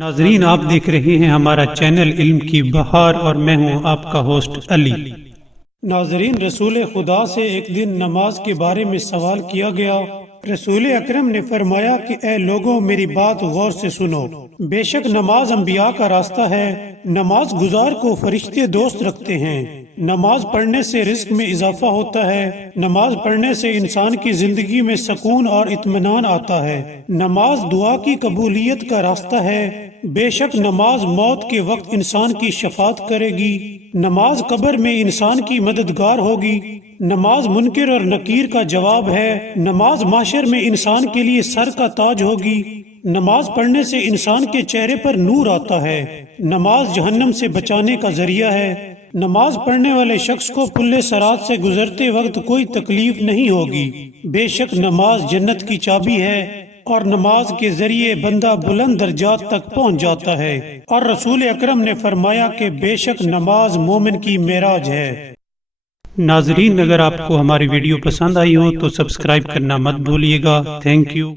ناظرین، آپ دیکھ رہے ہیں ہمارا چینل علم کی بہار اور میں ہوں آپ کا ہوسٹ علی۔ ناظرین، رسول خدا سے ایک دن نماز کے بارے میں سوال کیا گیا۔ رسول اکرم نے فرمایا کہ اے لوگوں، میری بات غور سے سنو۔ بے شک نماز انبیاء کا راستہ ہے۔ نماز گزار کو فرشتے دوست رکھتے ہیں۔ نماز پڑھنے سے رزق میں اضافہ ہوتا ہے۔ نماز پڑھنے سے انسان کی زندگی میں سکون اور اطمینان آتا ہے۔ نماز دعا کی قبولیت کا راستہ ہے۔ بے شک نماز موت کے وقت انسان کی شفاعت کرے گی۔ نماز قبر میں انسان کی مددگار ہوگی۔ نماز منکر اور نکیر کا جواب ہے۔ نماز معاشر میں انسان کے لیے سر کا تاج ہوگی۔ نماز پڑھنے سے انسان کے چہرے پر نور آتا ہے۔ نماز جہنم سے بچانے کا ذریعہ ہے۔ نماز پڑھنے والے شخص کو پل صراط سے گزرتے وقت کوئی تکلیف نہیں ہوگی۔ بے شک نماز جنت کی چابی ہے اور نماز کے ذریعے بندہ بلند درجات تک پہنچ جاتا ہے۔ اور رسول اکرم نے فرمایا کہ بے شک نماز مومن کی معراج ہے۔ ناظرین، اگر آپ کو ہماری ویڈیو پسند آئی ہو تو سبسکرائب کرنا مت بھولیے گا۔ Thank you.